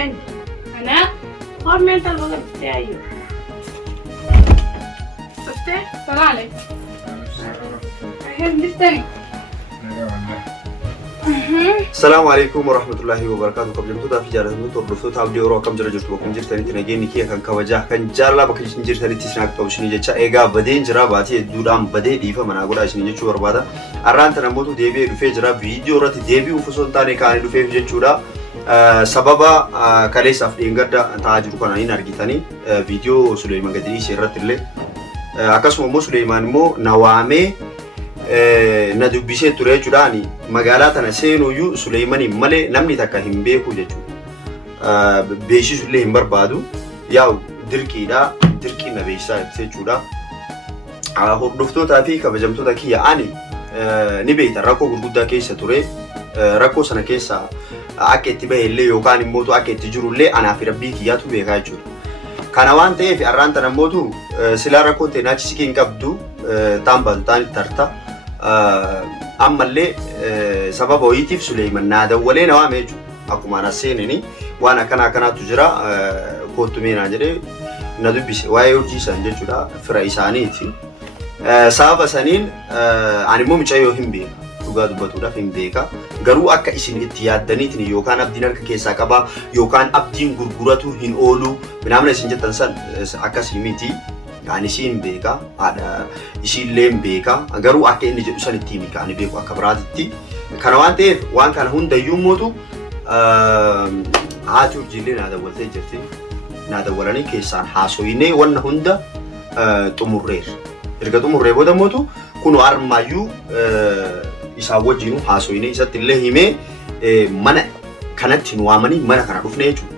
إن أنا قرنت الوضع بتاعي شفتي؟ السلام عليكم أهل الثاني السلام عليكم ورحمة الله وبركاته. قبل ما تبدأ في جالس نطور رفضت عبدي ورا كم جرى جرت وكم جرت أنت نجيني كي كان كوجه كان جارلا بكريش نجرت أنت تسناك توشني جتشا إيجا بدين جرا باتي دورام بدي ديفا من أقول عشان يجوا وربادا أران تناموتو ديبي رفيع جرا فيديو رات ديبي وفصل تاني كان رفيع جتشورا سببا كاليس أفدين قدر تاجر كنا هنا أرجيتاني فيديو سليمان قدري شيرت اللي أكاسمو مو سليمان مو نوامي nadubisee ture jechuudhaani magaalaa tana seenuyyuu Suleyman malee namni takka hin beeku jechuudha. Beeksisuullee hin barbaadu. Yaa'u dirqiidha. Dirqii na beeksisaa jechuudha. Hordoftootaa fi kabajamtoota kiyya ani ni beektan rakkoo gurguddaa keessa ture. Rakkoo sana keessa akka itti bahillee yookaan immoo akka itti jirullee anaa fi rabbii kiyyaatu beekaa jechuudha. Kana waan ta'eef arraan tana mootu silaa rakkoo ta'e naachisi hin qabdu taambatu taani tarta. Ammallee sababa ho'iitiif Suleyman naadawwalee na waamee jiru. Akkuma ana seenini waan akkanaatu jira kootumeenaa jedhee na dubbise waa'ee urjii san jechuudha fira isaaniiti. Sababa saniin ani immoo mucayyoo hin beeka. Dhugaa dubbatuudhaaf hin beeka. Garuu akka isin itti yaaddaniitiin yookaan abdiin harka keessaa qabaa yookaan abdiin gurguratu hin oolu binaamna isin jettan san akkasii miti. Ani siin beeka, ada isiillee beeka. Garuu akka inni jedhu sanitti himi kan beeku akka biraatitti. Kana waan ta'eef waan kana hundayyuu mootu haati urjiillee naadawwaltee jirti. Naadawwalanii keessaan haasoyinee wanna hunda xumurreera. Erga xumurree booda mootu kun harmaayyuu isaan wajjin haasoyinee isatti illee himee mana kanatti nu waamanii mana kana dhufnee jechuudha.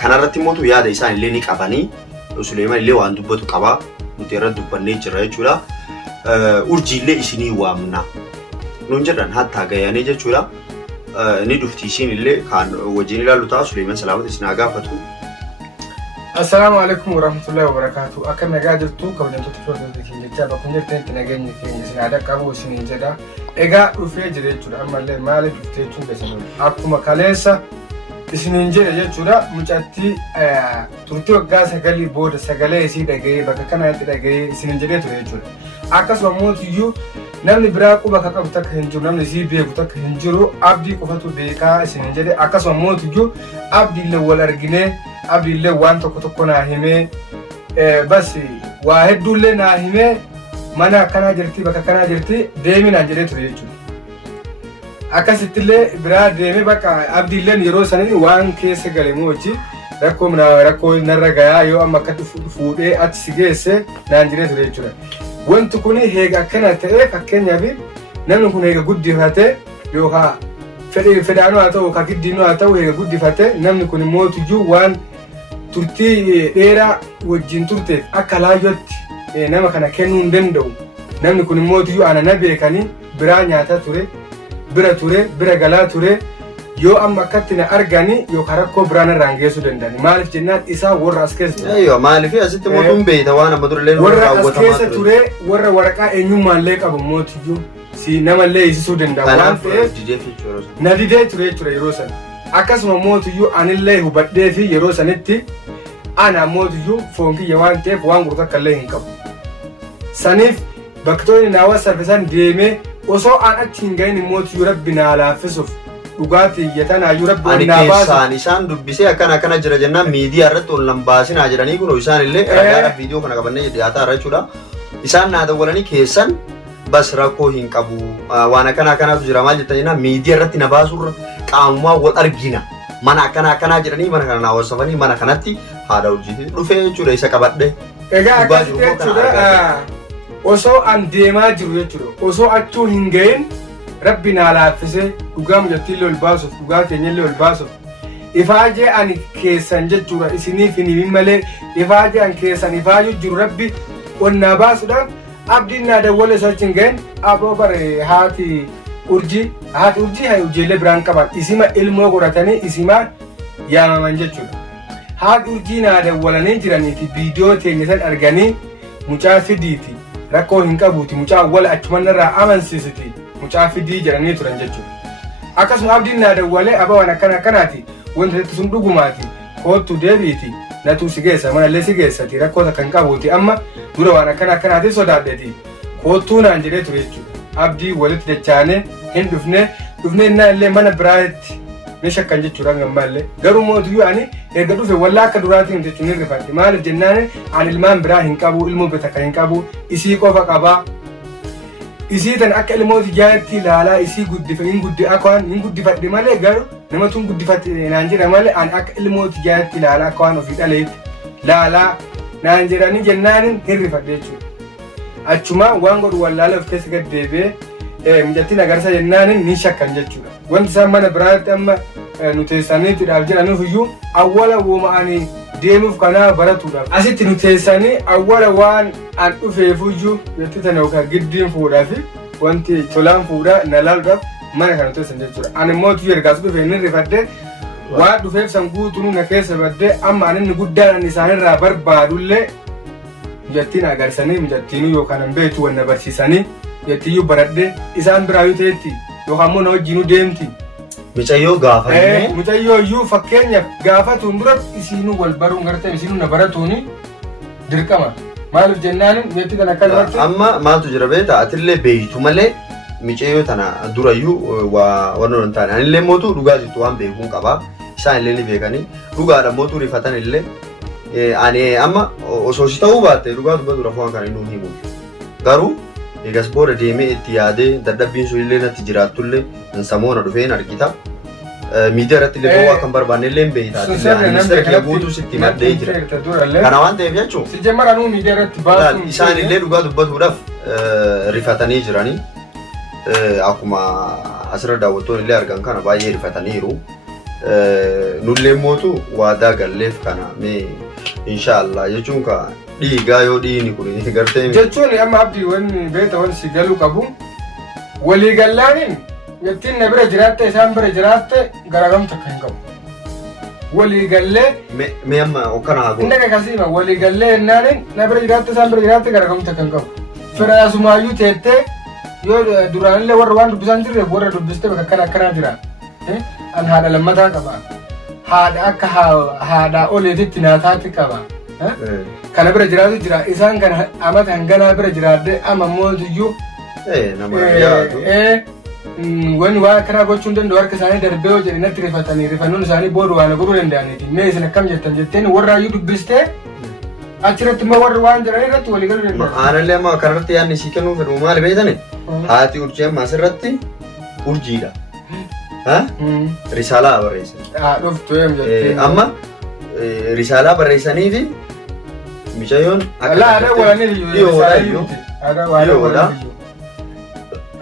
Kanarratti mootu yaada isaan illee ni qabanii. Suleyman illee waan dubbatu qaba. Nuti irra dubbannee jirra jechuudha. Urjiillee isinii waamna. Nuun jedhan hatta gayaanee jechuudha. Ni dhufti isin illee kan wajjin ilaallu ta'a. Suleyman salaamata isin haa gaafatu. Assalamu alaikum warahmatullahi wabarakatuh. Akka nagaa jirtu kabajamtoota hordoftoota keenya jecha bakka jirtanitti nageenyi keenya isin aadaa qabu isin jedha. Egaa dhufee jira jechuudha. Ammallee maaliif dhuftee jechuun keessan akkuma kaleessa isinin jedhe jechuudha mucatti turtii waggaa sagalii booda sagalee isii dhaga'ee bakka kanatti dhaga'ee isinin jedhee ture jechuudha. Akkasuma mootiyyuu namni biraa quba akka qabu takka hin jiru namni isii beeku takka hin jiru abdii qofatu beekaa isinin jedhe akkasuma mootiyyuu abdiillee wal arginee abdiillee waan tokko naa himee bas waa hedduullee naa himee mana akkanaa jirti bakka kanaa jirti deeminaan jedhee ture jechuudha. Akkasittillee biraa deemee bakka abdiilleen yeroo sanatti waan keessa gale moochi rakkoo narra gayaa yoo amma akka fuudhee achi si geesse naan jedhee ture jechuudha. Wanti kun heega akkana ta'e fakkeenyaaf namni kun heega guddifatee yookaan fedhaanuu haa ta'u yookaan giddiinuu haa ta'u heega guddifatee namni kun mootiyyuu waan turtii dheeraa wajjin turteef akka laayyootti nama kana kennuu hin danda'u. Namni kun mootiyyuu ana na beekanii biraa nyaataa ture. Bira galaa ture yoo amma akkatti na argani yookaan rakkoo biraan irraan geessuu danda'ani. Maaliif jennaan isaa warra as keessa ture. Eeyyoo maaliif asitti mootummaan beekta waan amma durallee warra as keessa ture warra waraqaa eenyummaallee qabu mootiyyuu si namallee ibsuu danda'a waan ta'eef na didee ture jechuudha yeroo sana. Akkasuma mootiyyuu anillee hubadhee fi yeroo sanitti ana mootiyyuu foon kiyya waan ta'eef waan gurgurtaa kallee hin qabu. Saniif baktoonni naawwa sarfisan deemee osoo aan achi hin gahin mootiyyuu rabbi naa laaffisuuf dhugaatii iyyatanaayyu rabbi ol naa baasu. Ani isaan dubbisee akkana jira jennaan miidiyaa irratti ol nan baasinaa jedhanii kun isaan illee ragaadhaaf viidiyoo kana qabannee dhiyaataa irra jechuudha. Isaan naa dawwalanii keessan bas rakkoo hin qabu waan akkanaatu jira maal jettan jennaan miidiyaa irratti na baasurra qaamumaa wal argina. Mana akkanaa jedhanii mana kana naa warsafanii mana kanatti haadha urjiitii dhufee jechuudha isa qabadhe. Egaa akkasitti jechuudha. Osoo an deemaa jiru jechuudha. Osoo achuu hin gahin rabbi naa laaffisee dhugaa mucattiillee ol baasuuf dhugaa keenyallee ol baasuuf ifaajee ani keessan jechuudha isiniif hin himin malee ifaajee an keessan ifaajuu jiru rabbi onnaa baasuudhaan abdiin naa dawwale osoo achi hin gahin aboo bare haati urjii urjiillee biraan qaban isima ilmoo godhatanii isimaan yaamaman jechuudha. Haati urjii naa dawwalanii jiranii fi viidiyoo teenya san arganii mucaa fidiiti. Rakkoo hin qabuuti mucaa wal achumanirraa amansiisiti mucaa fidii jedhanii turan jechuudha. Akkasuma abdiin naa dawwalee aba waan akkanaati wanti itti sun dhugumaati kootu deebiiti natu si geessa manallee si geessati rakkoota kan qabuuti amma dura waan akkanaatiif sodaadheeti kootuu naan jedhee ture jechuudha abdii walitti dachaanee hin dhufne innaa illee mana biraatti ni shakkan jechuudha gammaallee garuu mootiyyuu ani erga dhufe wallaa akka duraatiin jechuun hin rifadhe maaliif jennaan ani ilmaan biraa hin qabu ilmoo takka hin qabu isii qofa qabaa isii tan akka ilmooti jaatti ilaalaa isii hin guddifadhe malee garuu namatuun guddifadhe naan jedha malee ani akka ilmooti jaatti ilaalaa akka waan ofii dhaleetti laalaa naan jedhanii jennaan hin rifadhe jechuudha achuma waan godhu wallaala of keessa gad deebi'ee mijattiin agarsa jennaan ni shakkan jechuudha wanti isaan mana biraatti amma nuteessaniitidhaaf jedhanuuf iyyuu awwala wooma'anii deemuuf kanaa baratuudhaaf asitti nuteessanii awwala waan an dhufeefuyyuu jetti tana yookaan giddiin fuudhaa fi wanti tolaan fuudhaa na laaluudhaaf mana kana nuteessan jechuudha ani mootu ergaas dhufe inni rifadde waan dhufeef san guutuu na keessa badde amma ani inni guddaan ani isaanirraa barbaadullee mijattiin agarsanii mijattiinuu yookaan an beektu wanna barsiisanii jettiyyuu baradhe isaan biraayyuu ta'etti yookaan immoo na wajjinuu deemti. Mucayyoo gaafatee mucayyoo iyyuu fakkeenyaaf gaafatuun dura isiinuu wal baruun gartee isiinuu na baratuuni dirqama maaliif jennaan jetti kana akkanumatti amma maaltu jira beektaa atillee beeytu malee mucayyoo tana durayyuu waan hin taane anillee mootuu dhugaa jirtu waan beekuun qabaa isaan illee ni beekanii dhugaadha mootuu rifatan illee ani amma osoo si ta'uu baatte dhugaa dubbatu rafu waan kana inni himu garuu egas booda deemee itti yaadee dadhabbiin sun illee natti jiraatullee samoona dhufeen argita miidiyaa irratti illee bo'oo akka hin barbaanne illee hin beektaa ministeera kee guutuu sitti maddee jira kana waan ta'eef jechuun si jammara nuu miidiyaa irratti baasuun isaan illee dhugaa dubbatuudhaaf rifatanii jiranii akkuma asirra daawwattoon illee argan kana baay'ee rifataniiru nullee mootu waadaa galleef kana mee inshaallah jechuun ka dhiigaa yoo dhiini kun gartee jechuun amma abdii wanni beekta wanni si galuu qabu walii gallaaniin jettiin na bira jiraatte isaan bira jiraatte garaagamta kan qabu walii gallee mee amma okkana haa inni akkasiima walii gallee jennaaniin na bira jiraatte isaan bira jiraatte garaagamta kan qabu firaasumaayyuu teettee yoo duraanillee warra waan dubbisan jirre warra dubbiste bakka akkanaa jira an haadha lammataa qaba haadha akka haadhaa oleetitti naataatti qaba kana bira jiraatu jira isaan kana amata hanganaa bira jiraadde amma mootiyyuu nama yaadu wani waa akkanaa gochuun danda'u harka isaanii darbee yoo jedhe natti rifatanii rifannoon isaanii booda waan godhuu danda'aniiti mee isin akkam jettan jetteen warraayyuu dubbistee achirratti immoo warri waan jiran irratti walii galuu danda'u. Aanallee amma kanarratti yaadni sii kennuu fedhu maali beektani haati urjii amma asirratti urjiidha. Risaalaa barreessan. Dhuftu eem jettee. Amma risaalaa barreessanii fi mucayyoon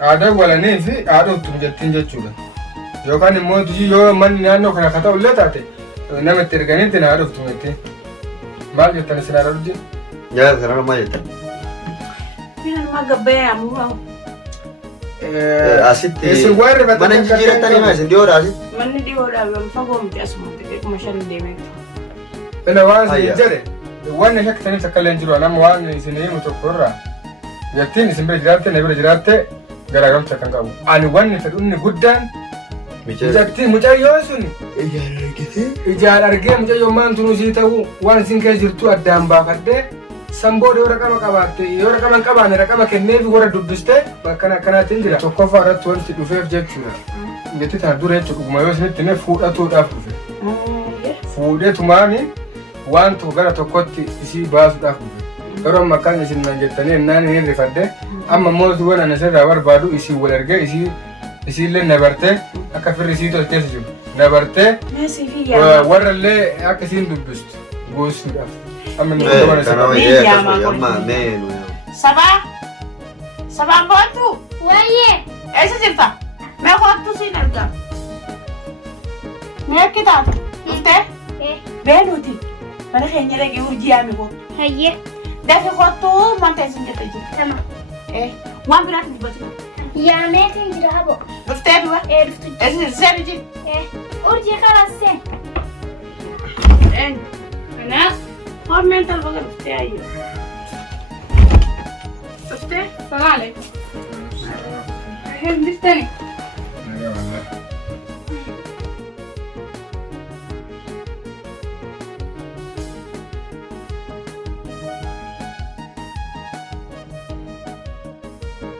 aadaa walanii fi haadha uttum jettiin jechuudha. Yookaan immoo yoo manni naannoo kana akka ta'ullee taate namatti erganiitti na haadha uttum jettee. Maal jettan isin haadha urjii? Nyaata kanarra maal jettan? Nama gabbayee ammoo. Asitti mana jijjiirattanii maa isin dhiyoodha asitti? Manni dhiyoodha fagoo miti asumatti beekuma shan deemee. Ina waan isin jedhe waan shakkitaniif akka illee jiru nama waan isin himu tokko irraa jettiin isin bira jiraatte na bira jiraatte garaagamta kan qabu. Ani wanni fedhu inni guddaan mijattiin mucayyoo sun ijaan argee mucayyoo maan tunuu sii ta'u waan isin keessa jirtu addaan baafadhee Samboo yoo raqama qabaatte yoo raqama hin qabaanne raqama kenneefi warra dubbiste bakka akkanaatiin jira. Tokkoffaa irratti wanti dhufeef jechuudha. Jetti tana dura jechuudha dhuguma yoo isinitti hime fuudhatuudhaaf dhufe. Fuudhetumaani waan tokko gara tokkotti isii baasuudhaaf dhufe. Yeroo amma akkaan isin nan jettanii ennaan hin rifadde amma mootu waan ana sirraa barbaadu isii wal ergee isiillee na bartee akka firri isii tos keessa jiru na bartee warra illee akka isiin dubbistu goosisuudhaaf. Sabaan boontu? Wayyee! Eessa jirta? Mee kottu siin argaa? Mee akki taatu? Dhuftee? Beenuuti. Mana keenya dhaqee urjii yaame kottu. Hayyee! Dafi kottu manta isin jette jirti. Tama. Waan biraatti dubbatu. Yaameetiin jira habo. Dhuftee du'a? Dhuftu. Eessa seenu jira? Urjii kalaas seen. Kanaaf hormeen talba dhuftee ayyuu. Dhuftee? Salaam alaikum. Hin biftanii?